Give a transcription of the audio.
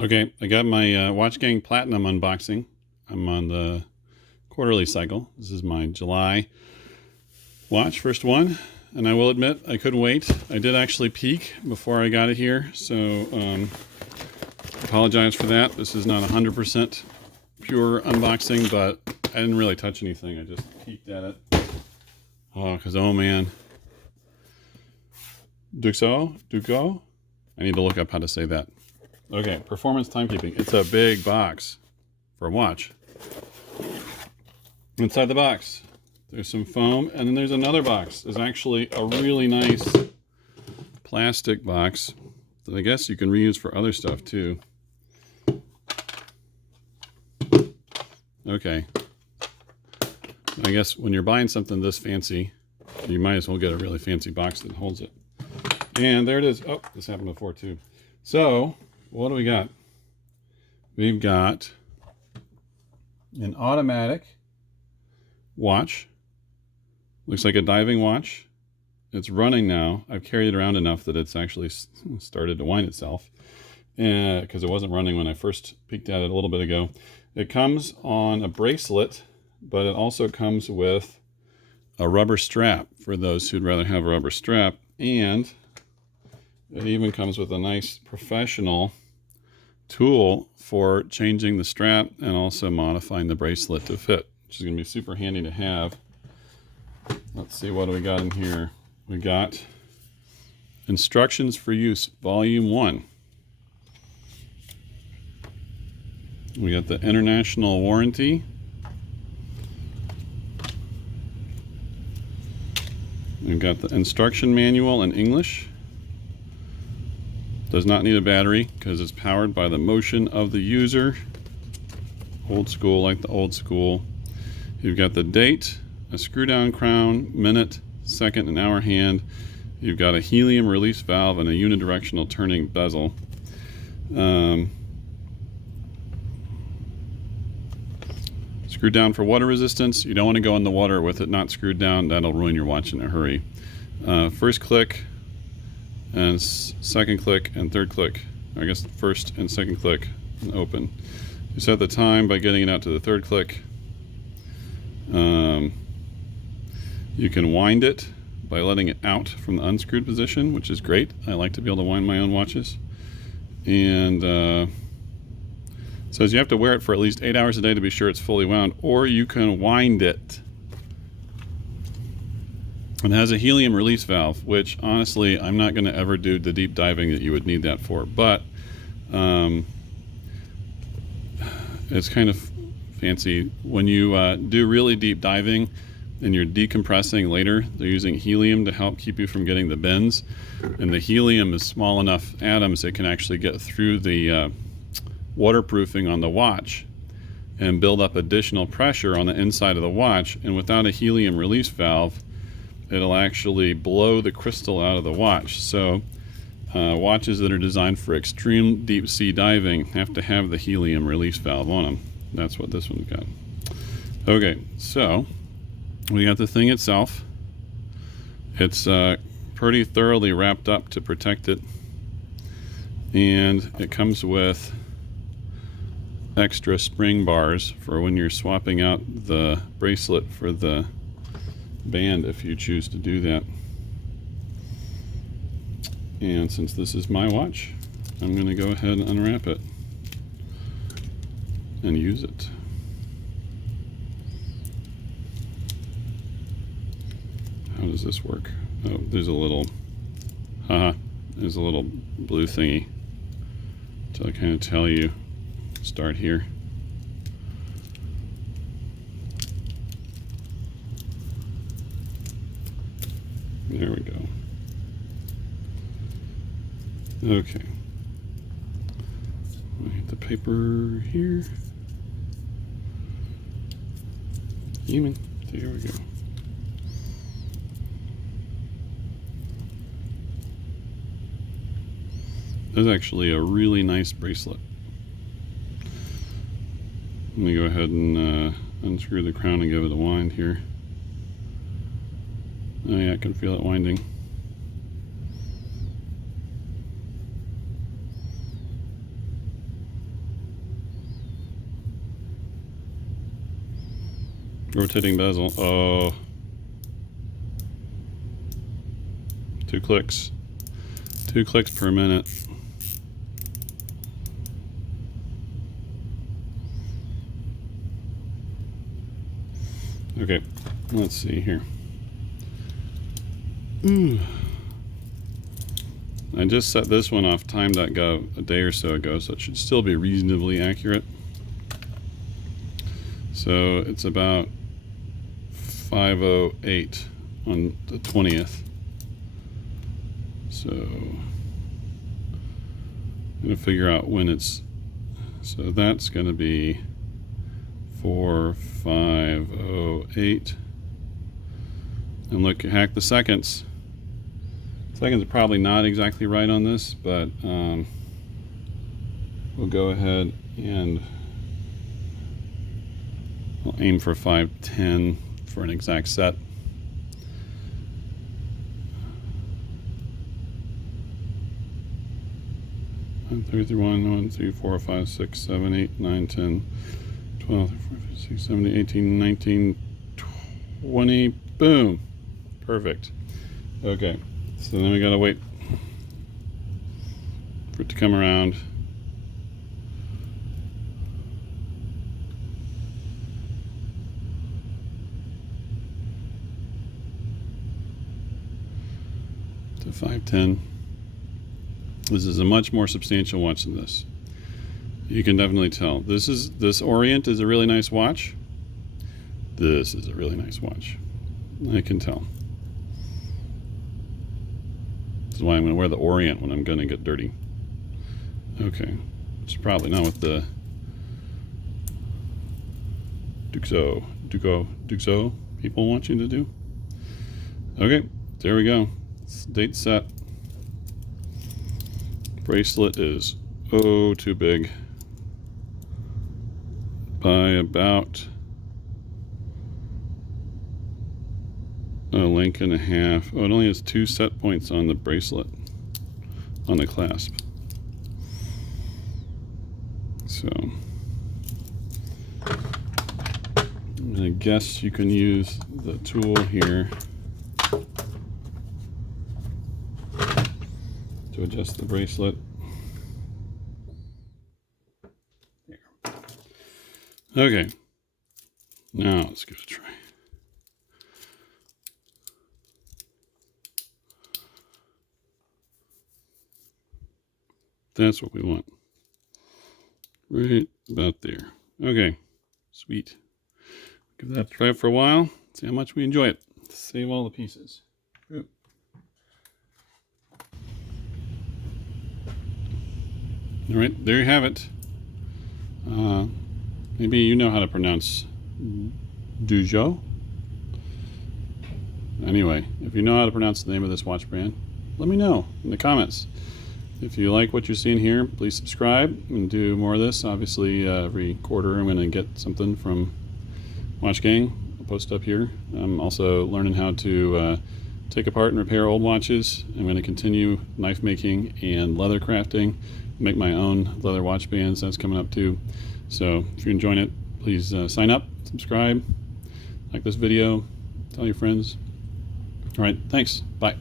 Okay, I got my Watch Gang Platinum unboxing. I'm on the quarterly cycle. This is my July watch, first one. And I will admit, I couldn't wait. I did actually peek before I got it here, so apologize for that. This is not 100% pure unboxing, but I didn't really touch anything. I just peeked at it. Oh, because, oh man. Duxot? I need to look up how to say that. Okay, performance timekeeping. It's a big box for a watch. Inside the box, there's some foam, and then there's another box. There's actually a really nice plastic box that I guess you can reuse for other stuff too. Okay. I guess when you're buying something this fancy, you might as well get a really fancy box that holds it. And there it is. Oh, this happened before too. So, what do we got? We've got an automatic watch. Looks like a diving watch. It's running now. I've carried it around enough that it's actually started to wind itself, because it wasn't running when I first peeked at it a little bit ago. It comes on a bracelet, but it also comes with a rubber strap for those who'd rather have a rubber strap, and it even comes with a nice professional tool for changing the strap and also modifying the bracelet to fit, which is going to be super handy to have. Let's see, what do we got in here? We got Instructions for Use, Volume 1. We got the International Warranty. We've got the instruction manual in English. Does not need a battery because it's powered by the motion of the user. Old school, like the old school. You've got the date, a screw down crown, minute, second, and hour hand. You've got a helium release valve and a unidirectional turning bezel. Screwed down for water resistance. You don't want to go in the water with it not screwed down. That'll ruin your watch in a hurry. First click and second click and third click. I guess first and second click and open. You set the time by getting it out to the third click. You can wind it by letting it out from the unscrewed position, which is great. I like to be able to wind my own watches. And says you have to wear it for at least 8 hours a day to be sure it's fully wound, or you can wind it. It has a helium release valve, which honestly I'm not going to ever do the deep diving that you would need that for, but it's kind of fancy. When you do really deep diving and you're decompressing later, they're using helium to help keep you from getting the bends, and the helium is small enough atoms that can actually get through the waterproofing on the watch and build up additional pressure on the inside of the watch, and without a helium release valve it'll actually blow the crystal out of the watch. So watches that are designed for extreme deep sea diving have to have the helium release valve on them. That's what this one's got. Okay, so we got the thing itself. It's pretty thoroughly wrapped up to protect it, and it comes with extra spring bars for when you're swapping out the bracelet for the band, if you choose to do that. And since this is my watch, I'm going to go ahead and unwrap it and use it. How does this work? Oh, there's a little there's a little blue thingy to kind of tell you start here. There we go. Okay. I hit the paper here. Human. There we go. That's actually a really nice bracelet. Let me go ahead and unscrew the crown and give it a wind here. Oh yeah, I can feel it winding. Rotating bezel. Oh. 2 clicks. 2 clicks per minute. Okay, let's see here. I just set this one off time.gov a day or so ago, so it should still be reasonably accurate. So it's about 5:08 on the 20th. So I'm going to figure out when it's, so that's going to be 4:05:08. And look, hack the seconds. Seconds are probably not exactly right on this, but we'll go ahead and I'll aim for 5:10 for an exact set. One, 1, 2, 3, 4, 5, 6, 7, 8, 9, 10, 12, 13, 14, 15, 16, 17, 18, 19, 20. Boom. Perfect. Okay. So then we gotta wait for it to come around. To 5:10. This is a much more substantial watch than this. You can definitely tell. This Orient is a really nice watch. This is a really nice watch. I can tell. That's why I'm going to wear the Orient when I'm going to get dirty. Okay. It's probably not what the Duxot people want you to do. Okay. There we go. Date set. Bracelet is too big by about a link and a half. Oh, it only has 2 set points on the bracelet, on the clasp. So I guess you can use the tool here to adjust the bracelet. There. Okay, now let's give it a try. That's what we want. Right about there. Okay, sweet. Give that a try for a while. See how much we enjoy it. Save all the pieces. Yep. All right, there you have it. Maybe you know how to pronounce Duxot. Anyway, if you know how to pronounce the name of this watch brand, let me know in the comments. If you like what you're seeing here, please subscribe and do more of this. Obviously, every quarter I'm going to get something from Watch Gang. I'll post up here. I'm also learning how to take apart and repair old watches. I'm going to continue knife making and leather crafting. Make my own leather watch bands. That's coming up too. So if you're enjoying it, please sign up, subscribe, like this video, tell your friends. All right, thanks. Bye.